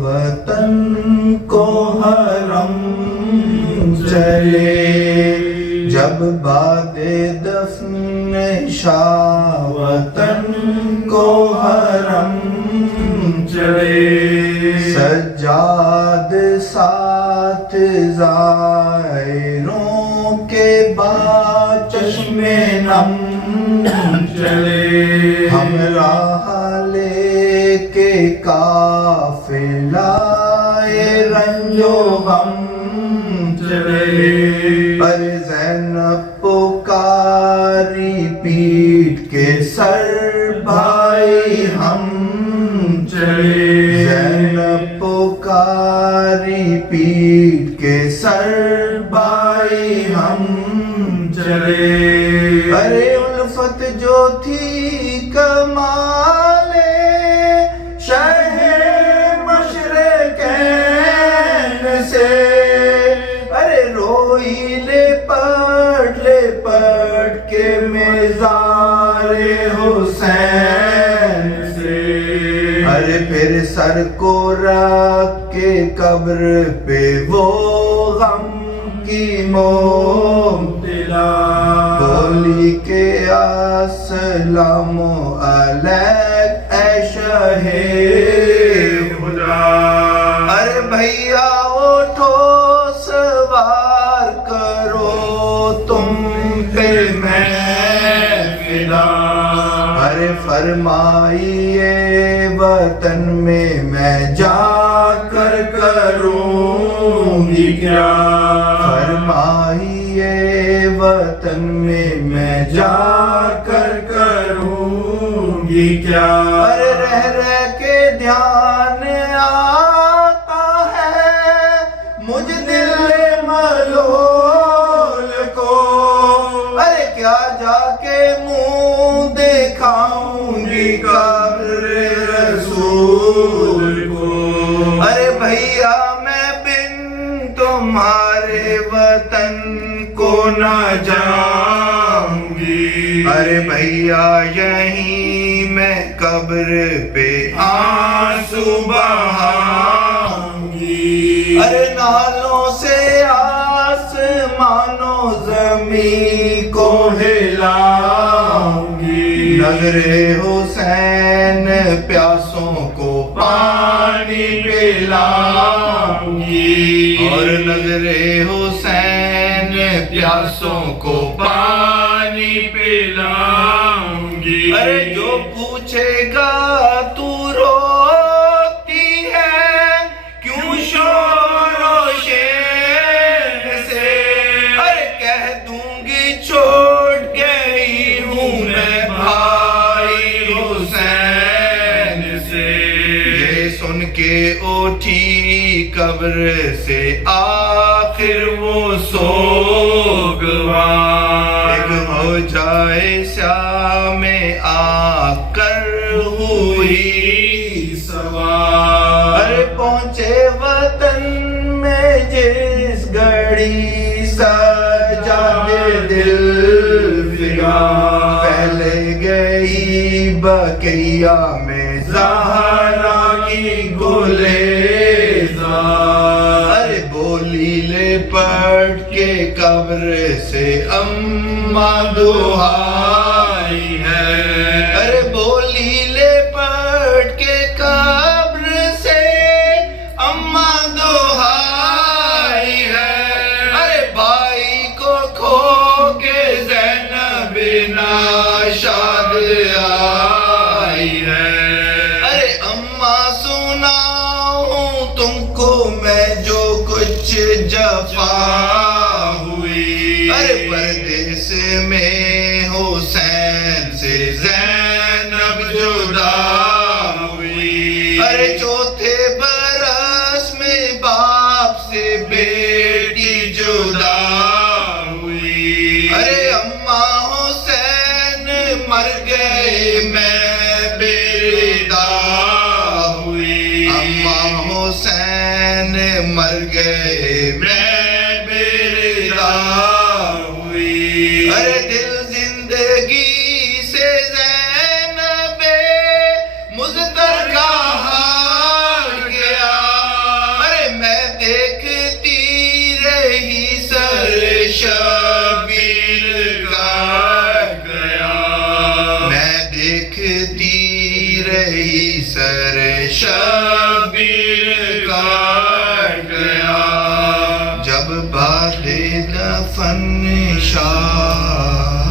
وطن کو حرم چلے، جب بعد دفن شاہ وطن کو حرم چلے، سجاد ساتھ زائروں کے بعد چشم نم چلے، ہم راہ لے کے قافلہ رنج و غم چلے، پر زینب پکاری پیٹ کے سر بھائی ہم چلے، زینب پکاری پیٹ کے سر بھائی ہم چلے، ارے الفت جو تھی کمالے شہ مشرقین سے، ارے روئی لپٹ کے مزار حسین سے، ارے پھر سر کو رکھ کے قبر پہ وہ غم کی مبتلا بولی کہ السلام علیک اے شاہ خدا، ارے بھیا اٹھو سوار کرو تم پہ محفلا، ارے فرمائیے وطن میں میں جا کر کروں گی کیا، فرمائیے وطن میں میں جا کر کروں گی کیا، ارے رہ کے دھیان آتا ہے مجھ دل ملول کو، ارے کیا جا کے منہ دکھاؤں گی قبر رسول کو، ارے بھیا میں بن تمہارے وطن کو نہ جاؤں گی، ارے بھیا یہیں میں قبر پہ آنسو بہاؤں گی، ارے نالوں سے آسمان و زمین کو ہلاؤں گی، نظر حسین پیاسوں کو پانی پلاؤں گی، اور نظر حسین پیاسوں کو پانی پلاؤں گی، ارے جو پوچھے گا تو روتی ہے کیوں شور و شین سے، ارے کہہ دوں گی چھوڑ گئی ہوں میں بھائی حسین سے، یہ سن کے اٹھی قبر سے آخر وہ سوگوار، ایک ہو جائے شام میں آ کر ہوئی سوار، ارے پہنچے وطن میں جس گھڑی سجاد دل فگار، پہلے گئی بقیہ میں زہرا کی گلزار، ارے بولی لپٹ کے قبر سے اماں دعائی ہے، ارے بولی لپٹ کے قبر سے اماں دعائی ہے، ارے بھائی کو کھو کے زینب ناشاد آئی ہے، ارے اماں سناؤں تم کو میں جو کچھ جفا ہوئی، ارے پردیس میں حسین سے زینب جدا ہوئی، ارے چوتھے برس میں باپ سے بیٹی جدا ہوئی، ارے اماں حسین مر گئے میں بیدا ہوئی، اماں حسین مر گئے میں بیدا ہوئی، ارے دل زندگی سے زینب مزدر کا ہار کفن شاہ